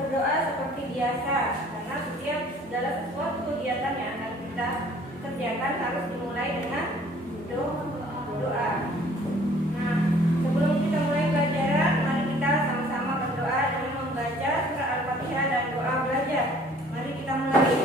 berdoa seperti biasa, karena setiap segala sesuatu kegiatan yang akan kita kerjakan harus dimulai dengan doa. Nah, sebelum kita mulai pelajaran, mari kita sama-sama berdoa dengan membaca surah Al-Fatihah dan doa belajar. Mari kita mulai.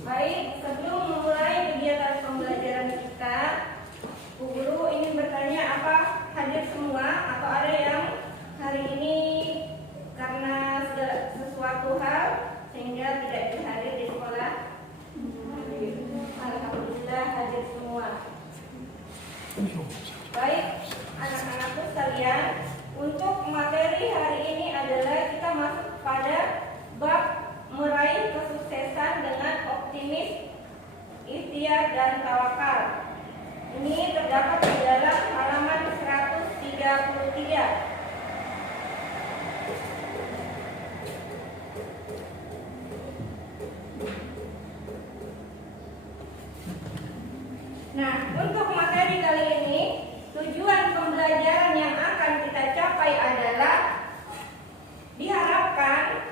Baik, sebelum memulai kegiatan pembelajaran kita, Bu Guru ingin bertanya, apa hadir semua atau ada yang hari ini karena sesuatu hal sehingga tidak bisa hadir di sekolah? Alhamdulillah hadir semua. Baik, anak-anakku sekalian, untuk materi hari ini adalah kita masuk pada bab meraih kesuksesan dengan optimis, ikhtiar, dan tawakal. Ini terdapat di dalam halaman 133. Nah, untuk materi kali ini, tujuan pembelajaran yang akan kita capai adalah diharapkan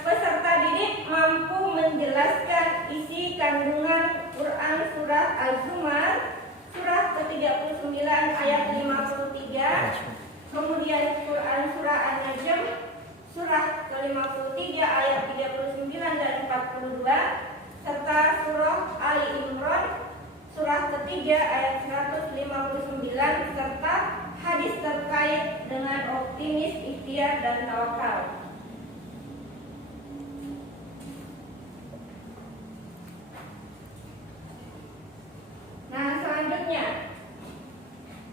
peserta didik mampu menjelaskan isi kandungan Quran surah Al-Zumar surah ke-39 ayat 53, kemudian Quran surah An-Najm surah ke-53 ayat 39 dan 42, serta surah Ali Imran surah ketiga ayat 159, serta hadis terkait dengan optimis, ikhtiar, dan tawakal. Nah, selanjutnya,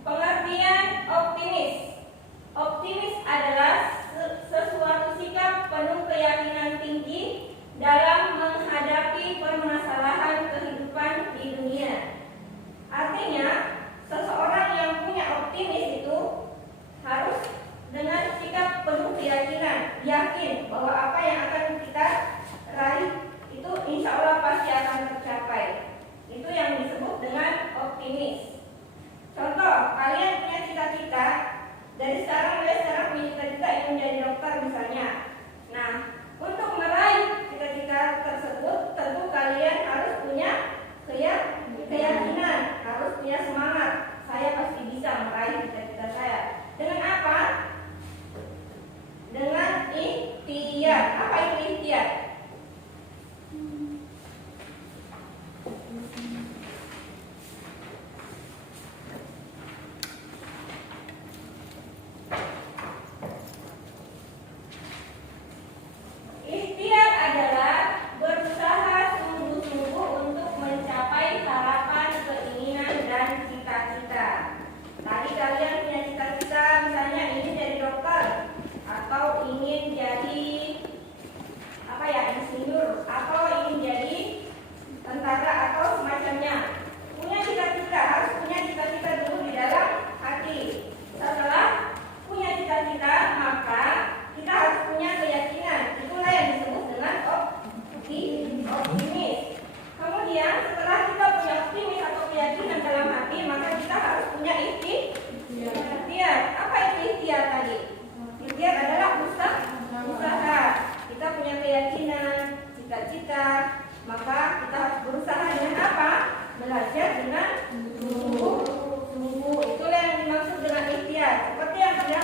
pengertian optimis. Optimis adalah sesuatu sikap penuh keyakinan tinggi dalam menghadapi permasalahan kehidupan di dunia. Artinya, seseorang yang punya optimis itu harus dengan sikap penuh keyakinan.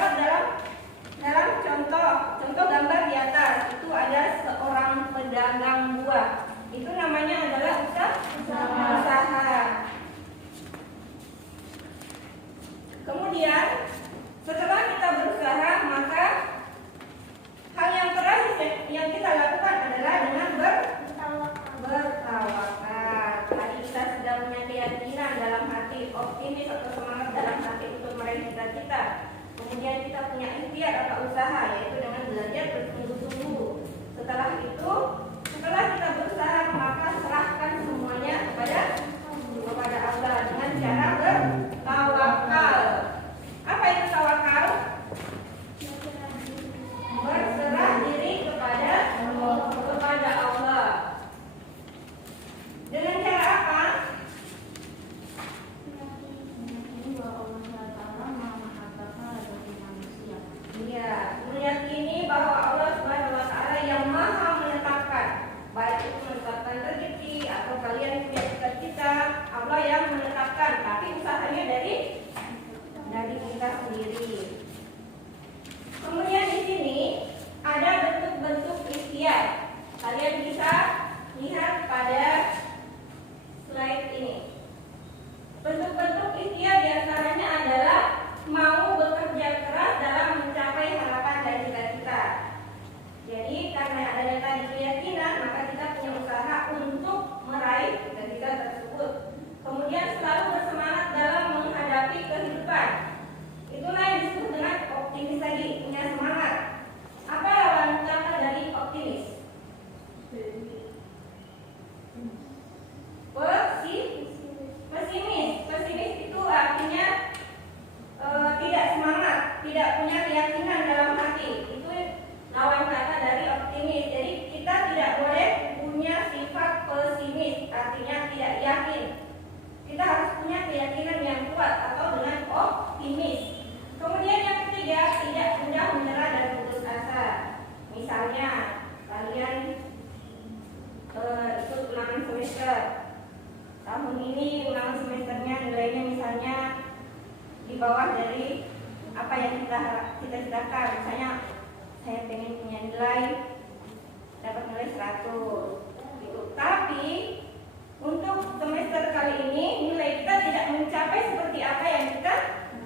Coba dalam contoh gambar di atas itu ada seorang pedagang buah. Itu namanya adalah usaha. Kemudian setelah kita berusaha, maka hal yang terakhir yang kita lakukan adalah dengan bertawakal. Tadi kita sudah punya keyakinan dalam hati, optimis atau semangat dalam hati untuk meraih cita-cita. Kemudian kita punya ikhtiar atau usaha, yaitu dengan belajar bersungguh-sungguh. Setelah kita berusaha, maka serahkan semuanya kepada Allah dengan cara bertawakal. Apa itu tawakal? Berserah diri kepada Allah. Dengan cara apa? Iya, meyakini bahwa Allah Subhanahu wa Ta'ala yang Maha menetapkan, baik itu menetapkan rezeki atau kalian punya cita-cita, Allah yang menetapkan, tapi usahanya dari kita sendiri. Kemudian di sini ada bentuk-bentuk ikhtiar. Kalian bisa lihat pada slide ini. Bentuk-bentuk ikhtiar diantaranya adalah mau bekerja keras dalam mencapai harapan dan cita-cita. Jadi karena adanya tadi keyakinan, maka kita punya usaha untuk meraih cita-cita tersebut. Kemudian selalu bersemangat dalam menghadapi kehidupan. Itulah yang disebut dengan optimis tadi, punya semangat. Apa lawan kata dari optimis? Pesimis itu artinya tidak semangat, tidak punya keyakinan dalam hati. Itu lawan kata dari optimis. Jadi kita tidak boleh punya sifat pesimis, artinya tidak yakin. Kita harus punya keyakinan yang kuat atau dengan optimis. Kemudian yang ketiga, tidak mudah menyerah dan putus asa. Misalnya kalian ikut ulangan semester. Tahun ini ulangan semesternya nilainya misalnya di bawah dari apa yang kita cita-citakan. Misalnya saya pengen punya nilai dapat nilai 100 gitu. Tapi untuk semester kali ini nilai kita tidak mencapai seperti apa yang kita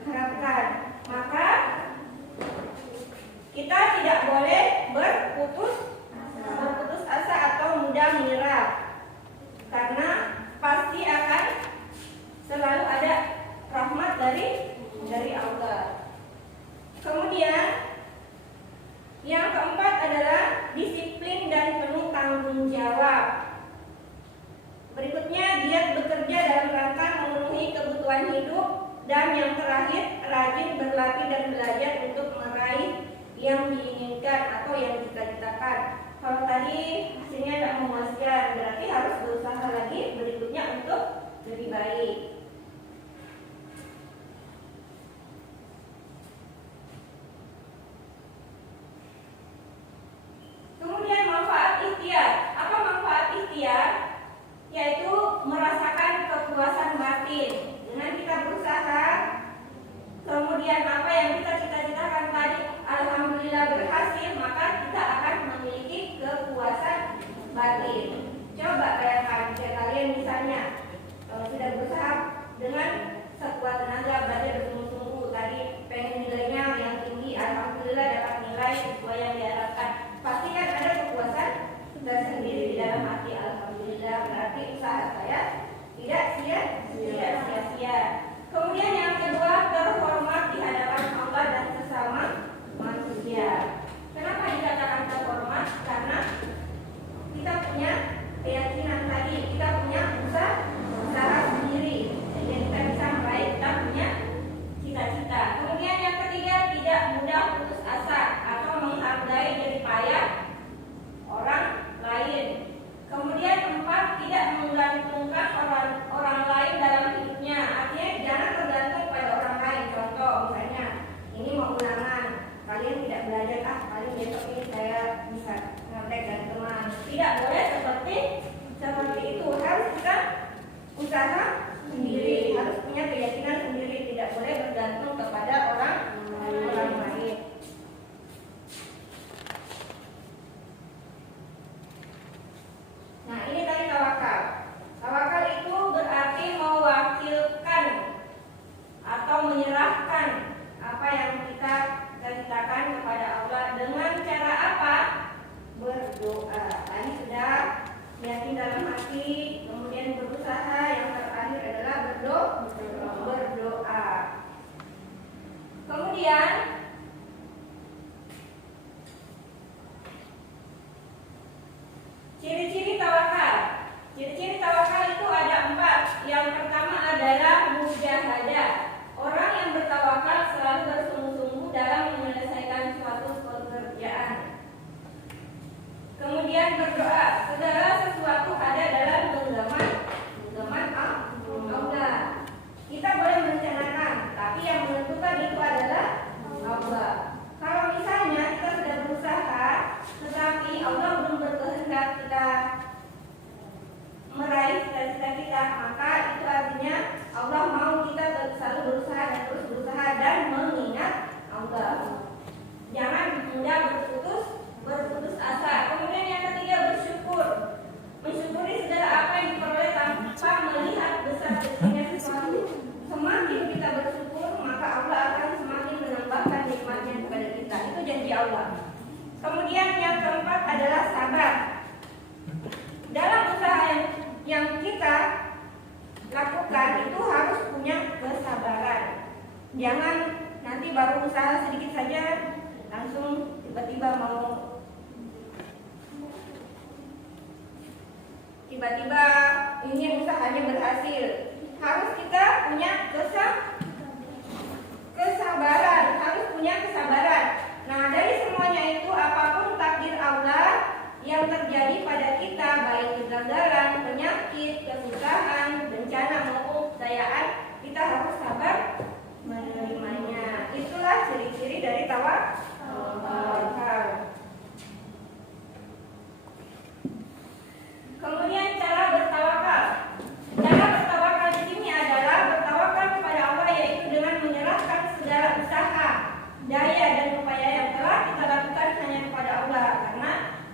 harapkan. Maka kita tidak boleh berputus asa atau mudah menyerah, karena pasti akan selalu ada rahmat dari Allah. Kemudian yang keempat adalah disiplin dan penuh tanggung jawab. Berikutnya, giat bekerja dalam rangka memenuhi kebutuhan hidup. Dan yang terakhir, rajin berlatih dan belajar untuk meraih yang diinginkan atau yang dicita-citakan. Kalau tadi hasilnya tidak memuaskan, berarti harus berusaha lagi berikutnya untuk lebih baik. Kemudian manfaat ikhtiar. Apa manfaat ikhtiar? Yaitu merasakan kepuasan batin. Dengan kita berusaha, kemudian apa yang kita cita-citakan tadi alhamdulillah berhasil, maka kita akan memiliki kepuasan batin. Coba bayangkan jika kalian misalnya sudah berusaha dengan sekuat tenaga, belajar bersungguh-sungguh, tadi pengen nilainya yang tinggi, alhamdulillah dapat nilai sesuai yang diharapkan. Pasti kan ada kepuasan tersendiri di dalam hati. Alhamdulillah, berarti usaha saya tidak sia-sia. Kemudian yang kedua, terhormat di hadapan Allah dan sesama manusia. Kenapa dikatakan terhormat? Karena kita punya keyakinan tadi, kita punya usaha sendiri, sehingga kita bisa meraih, kita punya cita-cita. Kemudian yang ketiga, tidak mudah putus asa atau menghargai jerih payah orang lain. Kemudian empat, tidak menggantungkan orang lain dalam hidupnya. Artinya jangan tergantung pada orang lain. Contoh misalnya, ini mau ulangan, kalian tidak belajar, paling besok ini saya bisa ngontek dan teman. Tidak boleh seperti itu. Harus kita usaha sendiri, harus punya keyakinan sendiri, tidak boleh bergantung kepada orang lain. Kemudian ciri-ciri tawakal. Ciri-ciri tawakal itu ada 4. Yang pertama adalah mujahadah. Orang yang bertawakal selalu bersungguh-sungguh dalam menyelesaikan suatu pekerjaan. Kemudian berdoa. Segala sesuatu ada dalam genggaman Allah. Kita boleh merencanakan, tapi yang menentukan itu adalah Allah. Kalau misalnya kita sudah berusaha, tetapi Allah belum berkehendak kita meraih cita-cita kita, maka itu artinya Allah mau kita selalu berusaha dan terus berusaha dan mengingat Allah. Jangan mudah berputus asa. Kemudian yang ketiga, bersyukur. Mensyukuri segala apa yang diperoleh tanpa melihat besar kecilnya sesuatu. Semakin kita bersyukur, maka Allah akan semakin menambahkan nikmatnya kepada kita. Itu janji Allah. Kemudian yang keempat adalah sabar. Dalam usaha yang kita lakukan itu harus punya kesabaran. Jangan nanti baru usaha sedikit saja langsung tiba-tiba ini usahanya berhasil. Harus kita punya kesabaran, harus punya kesabaran. Nah, dari semuanya itu, apapun takdir Allah yang terjadi pada kita, baik kegagalan, penyakit, kesusahan, bencana maupun kejayaan, kita harus sabar menerimanya. Itulah ciri-ciri dari tawakal. Kemudian cara bertawakal. Cara bertawakal di sini adalah bertawakal kepada Allah, yaitu dengan menyerahkan segala usaha, daya dan upaya yang telah kita lakukan hanya kepada Allah, karena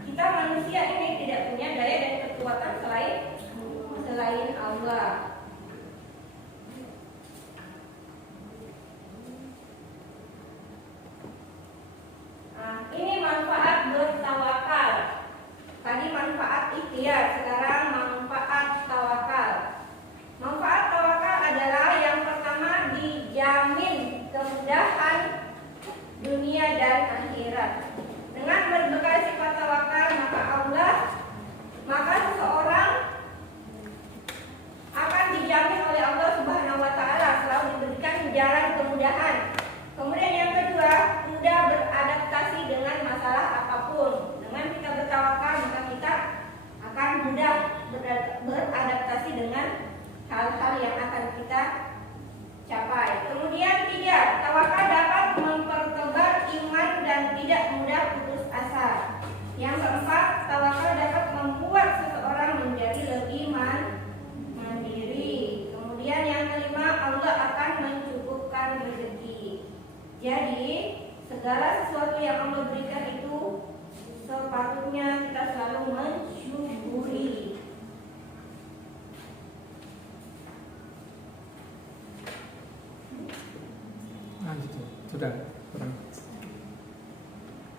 kita manusia ini tidak punya daya dan kekuatan selain Allah. Nah, ini manfaat bertawakal. Tadi manfaat ikhtiar, sekarang manfaat tawakal. Manfaat tawakal adalah yang pertama, dijamin kemudahan dunia dan akhirat. Dengan berbekal sifat tawakal, maka seseorang akan dijamin oleh Allah Subhanahu wa taala, selalu diberikan jalan kemudahan. Kemudian yang kedua, mudah beradaptasi dengan masalah apapun. Dengan kita bertawakal, maka kita akan mudah beradaptasi dengan hal-hal yang akan kita capai. Kemudian 3, tawakal dapat mempertebal iman dan tidak mudah putus asa. Yang keempat, tawakal dapat membuat seseorang menjadi lebih mandiri. Kemudian yang kelima, Allah akan mencukupkan rezeki. Jadi segala sesuatu yang Allah berikan itu sepatutnya kita selalu mensyukuri. Sudah.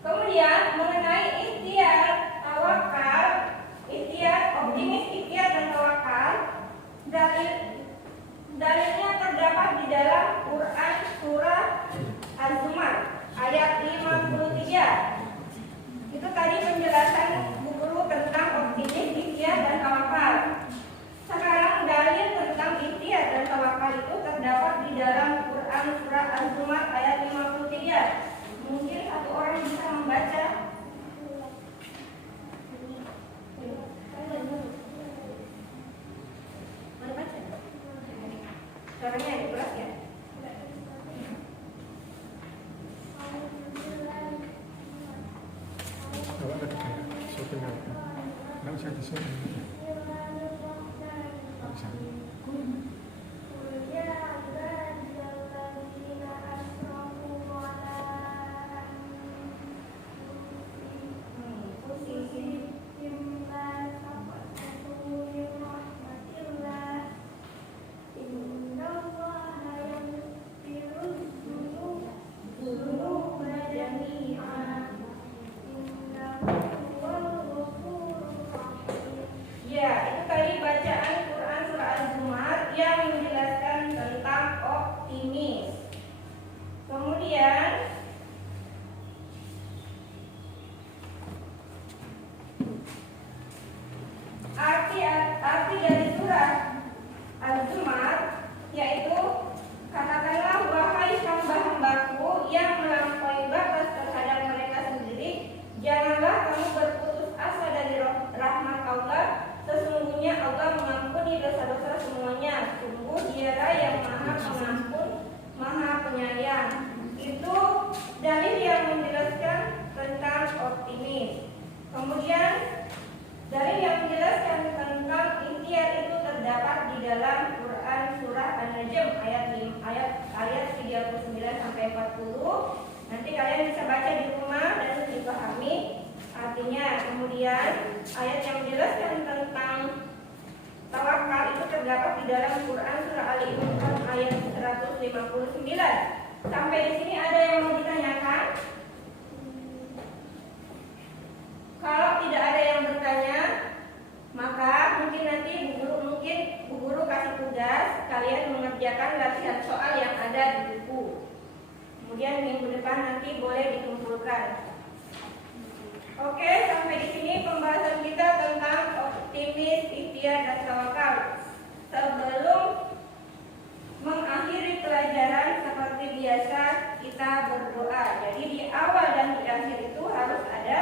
Kemudian mengenai ikhtiar, tawakal, ikhtiar, optimis, ikhtiar dan tawakal, dalilnya terdapat di dalam Quran surah Az-Zumar ayat 53. Itu tadi penjelasan Bu Guru tentang optimis, ikhtiar dan tawakal. Sekarang dalil tentang ikhtiar dan tawakal itu terdapat di dalam Quran surah Az-Zumar ayat 53. Mungkin satu orang bisa membaca. Boleh baca? Suaranya ada keras ya? Kalau ada kayak syuting apa? Nggak usah disuruh. Nggak usah. Kemudian dosa-dosa semuanya. Sungguh Dialah yang Maha Pengampun, Maha Penyayang. Itu dalil yang menjelaskan tentang optimis. Kemudian dalil yang menjelaskan tentang ikhtiar itu terdapat di dalam Quran surah An-Najm ayat 39 sampai 40. Nanti kalian bisa baca di rumah dan dipahami artinya. Kemudian ayat yang menjelaskan tentang tawakal itu terdapat di dalam Quran surah Ali Imran ayat 159. Sampai di sini ada yang mau ditanyakan? Kalau tidak ada yang bertanya, maka mungkin nanti Bu Guru kasih tugas kalian mengerjakan latihan soal yang ada di buku. Kemudian minggu depan nanti boleh dikumpulkan. Oke, sampai di sini pembahasan kita tentang optimis, ikhtiar, dan tawakal. Sebelum mengakhiri pelajaran seperti biasa kita berdoa. Jadi di awal dan di akhir itu harus ada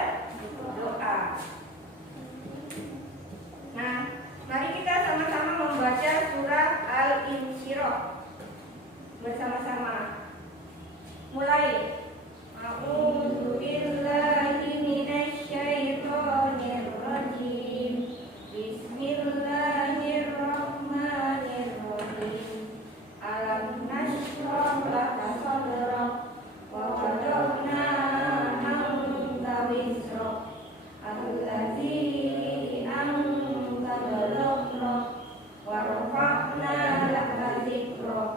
doa. Nah, mari kita sama-sama membaca surah Al-Insyirah bersama-sama. Mulai. A'udzu billahi minasy syaithanir rajim. Bismillahirrahmanirrahim. Alam nashrah laka sadrak wa wada'na anka wizrak allazi anqadha dhahrak wa rafa'na laka dzikrak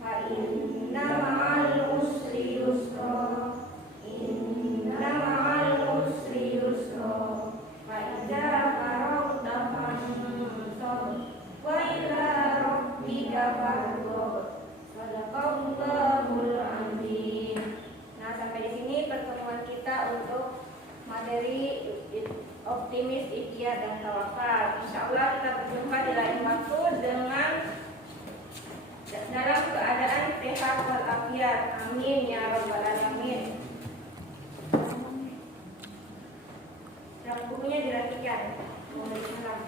fa inna ma'al usri yusra inna ma'al usri yusra fa idza faragta fansab wa ila rabbika farghab. Sadaqallahul azim. Nah, sampai di sini pertemuan kita untuk materi optimis, ikhtiar, dan tawakal. Insyaallah kita berjumpa di lain waktu dengan dalam keadaan sehat walafiat. Amin ya rabbal alamin. Dan bukunya dirapikan. Waalaikumsalam.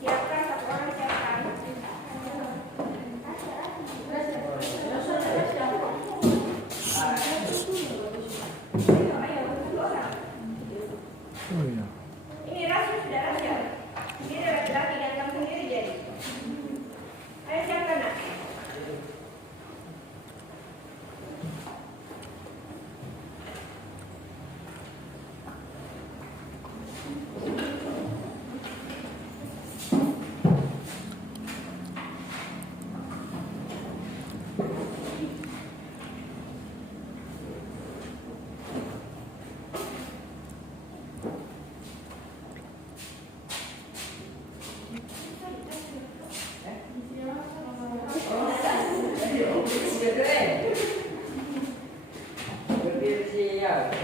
Siapkan satu orang, siapkan. Oh iya. Ini rahasia, sudah rahasia. Ini laki-laki dan kamu sendiri jadi. Ayo siapkan nak. Berdiri siap.